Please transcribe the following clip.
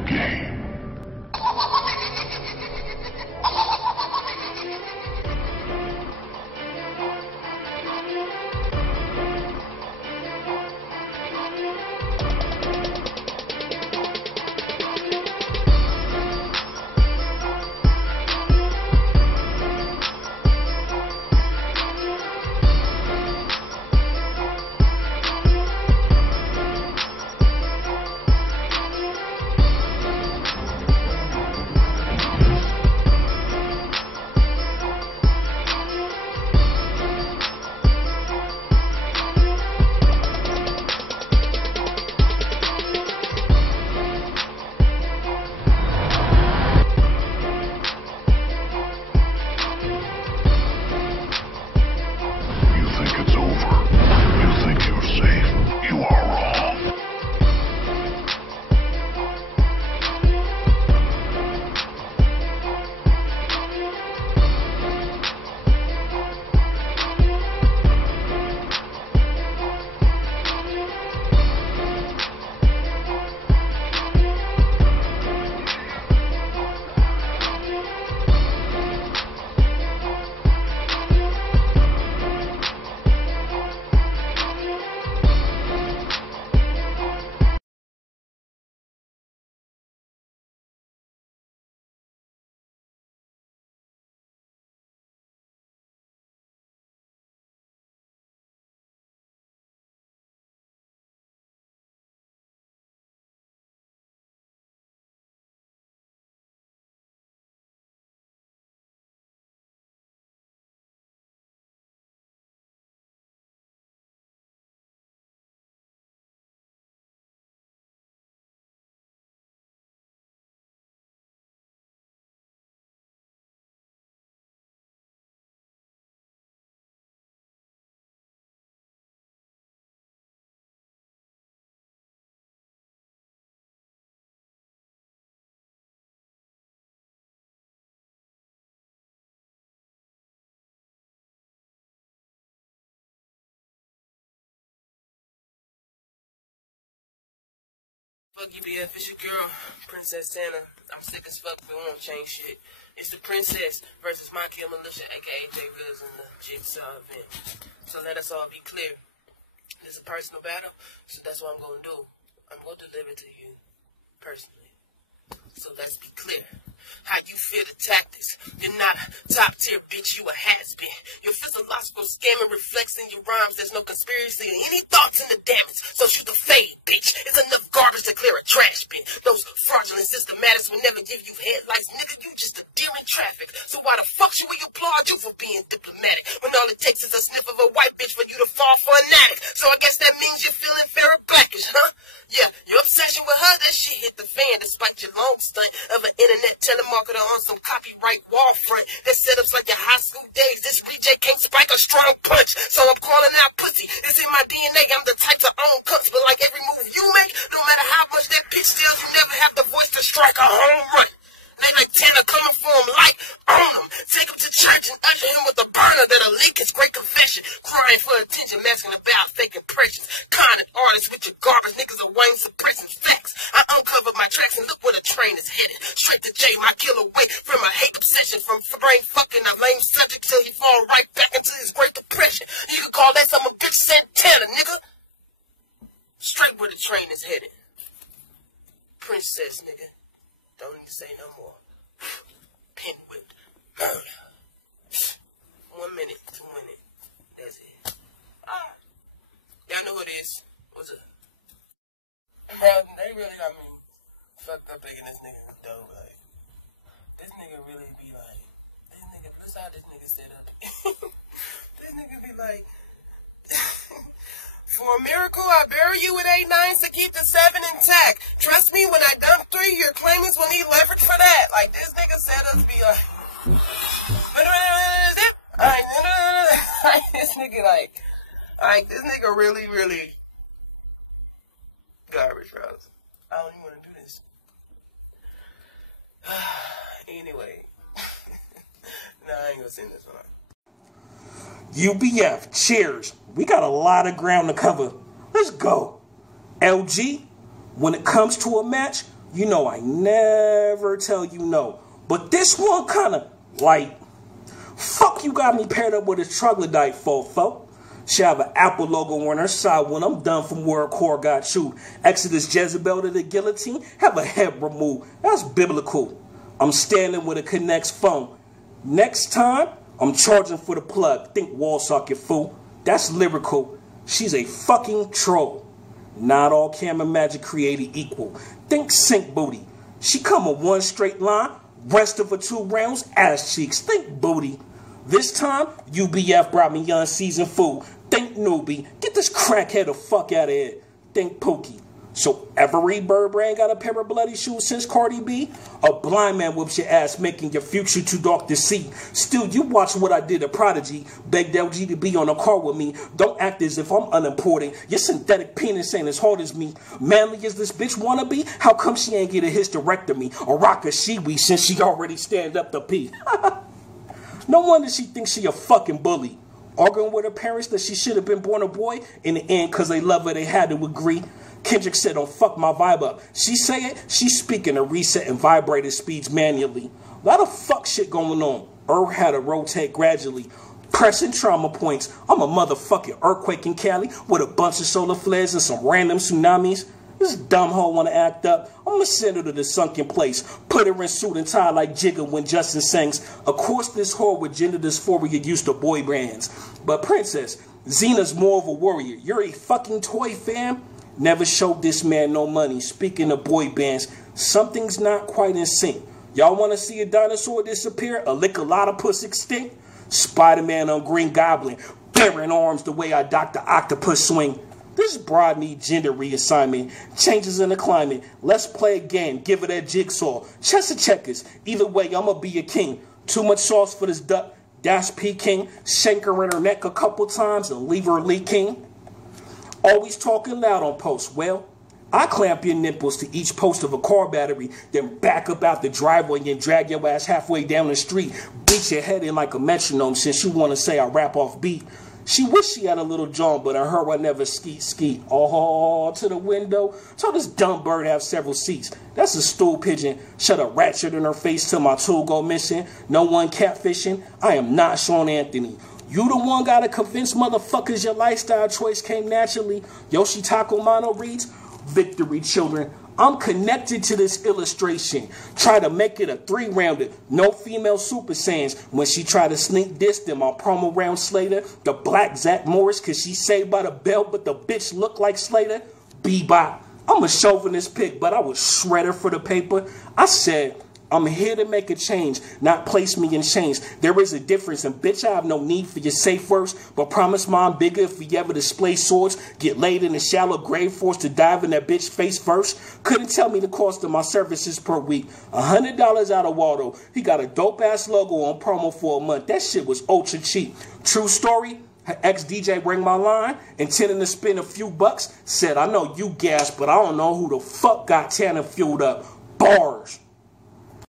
the game. Fuck you, BF. It's your girl, Princess Tana. I'm sick as fuck, but we won't change shit. It's the Princess versus Mykill, Malitia, aka J Wills, in the Jigsaw event. So let us all be clear. This is a personal battle, so that's what I'm going to do. I'm going to deliver to you personally. So let's be clear. How you feel the tactics? You're not a top tier bitch, you a has-been. Your physiological scamming reflects in your rhymes. There's no conspiracy or any thoughts in the damage. So shoot the fade, bitch. It's enough garbage to clear a trash bin. Those fraudulent systematics will never give you headlights. Nigga, you just a deer in traffic. So why the fuck should we applaud you for being diplomatic? When all it takes is a sniff of a white bitch for you to fall for an addict. So I guess that means you're feeling fair blackish, huh? Yeah, your obsession with her, that shit hit the fan despite your long stunt of an internet telemarketer on some copyright wall front that setups like your high school days. This reject can't spike a strong punch, so I'm calling out pussy. It's in my DNA. I'm the type to own cuts, but like every move you make, no matter how much that pitch steals, you never have the voice to strike a home run. They like Tana coming for him like on him. Take him to church and usher him with a burner that'll leak his great confession. Crying for attention, masking about fake impressions. Conning artists with your garbage, niggas are Wayne suppressing facts. I uncovered my tracks and look where the train is headed. Straight to J, my kill away from a hate obsession. From brain fucking a lame subject till he fall right back into his great depression. You can call that some a bitch Santana, nigga. Straight where the train is headed. Princess, nigga. Don't need to say no more. Pin whipped. Murder. 1 minute to win it. That's it. Ah. Y'all know who it is. What's up? Bro, they really got me fucked up thinking this nigga was dope. Like, this nigga really be like, this nigga, this how this nigga set up. This nigga be like, for a miracle, I bury you with 8 9s to keep the 7 intact. Trust me, when I dump 3, your claimants will need leverage for that. Like, this nigga said us be like, this nigga like, this nigga really, really garbage, bro. I don't even want to do this. Anyway, no, I ain't gonna send this one out. UBF, cheers. We got a lot of ground to cover. Let's go. LG, when it comes to a match, You know I never tell you no. But this one kind of light. Fuck you got me paired up with a troglodyte fofo. She have an Apple logo on her side when I'm done from where a core got chewed. Exodus Jezebel to the guillotine, have a head removed. That's biblical. I'm standing with a Connect's phone. Next time, I'm charging for the plug. Think wall socket, fool. That's lyrical. She's a fucking troll. Not all camera magic created equal. Think sink booty. She come in one straight line, rest of her 2 rounds, ass cheeks. Think booty. This time, UBF brought me unseasoned food. Think newbie. Get this crackhead the fuck out of here. Think Pookie. So every bird brand got a pair of bloody shoes since Cardi B? A blind man whips your ass, making your future too dark to see. Still, you watch what I did, a prodigy. Begged LG to be on a car with me. Don't act as if I'm unimportant. Your synthetic penis ain't as hard as me. Manly as this bitch wanna be? How come she ain't get a hysterectomy? Or rock a shiwi since she already stand up to pee? No wonder she thinks she a fucking bully. Arguing with her parents that she should have been born a boy. In the end, cause they love her, they had to agree. Kendrick said, don't fuck my vibe up. She say it, she's speaking to reset and vibrator speeds manually. A lot of fuck shit going on. Had to rotate gradually. Pressing trauma points. I'm a motherfucking earthquake in Cali with a bunch of solar flares and some random tsunamis. This dumb hoe wanna act up. I'ma send her to the sunken place. Put her in suit and tie like Jigga when Justin sings. Of course this whore with gender dysphoria used to boy bands. But Princess, Xena's more of a warrior. You're a fucking toy, fam. Never showed this man no money. Speaking of boy bands, something's not quite in sync. Y'all want to see a dinosaur disappear? A lick-a-lot-of-puss extinct? Spider-Man on Green Goblin, bearing arms the way I Dr. Octopus swing. This broad need gender reassignment. Changes in the climate. Let's play a game. Give it that jigsaw. Chess of checkers. Either way, I'ma be a king. Too much sauce for this duck. That's Peking. Shank her in her neck a couple times and leave her leaking. Always talking loud on posts. Well, I clamp your nipples to each post of a car battery, then back up out the driveway and drag your ass halfway down the street. Beat your head in like a metronome since you want to say I rap off beat. She wish she had a little John, but I heard I never skeet. Oh, to the window. Told this dumb bird have several seats. That's a stool pigeon. Shut a ratchet in her face till my tool go missing. No one catfishing. I am not Sean Anthony. You the one gotta convince motherfuckers your lifestyle choice came naturally. Yoshi Taco Mano reads, victory children. I'm connected to this illustration. Try to make it a 3-rounder. No female Super Saiyans. When she try to sneak diss them on promo round Slater. The black Zach Morris cause she saved by the belt but the bitch look like Slater. Bebop. I'm a chauvinist pick but I was shredder for the paper. I said, I'm here to make a change, not place me in chains. There is a difference, and bitch, I have no need for your safe words, but promise mom bigger if we ever display swords. Get laid in a shallow grave, forced to dive in that bitch face first. Couldn't tell me the cost of my services per week. $100 out of Waldo. He got a dope-ass logo on promo for a month. That shit was ultra cheap. True story? Her ex-DJ rang my line, intending to spend a few bucks. Said, I know you gassed, but I don't know who the fuck got Tana fueled up. Bars.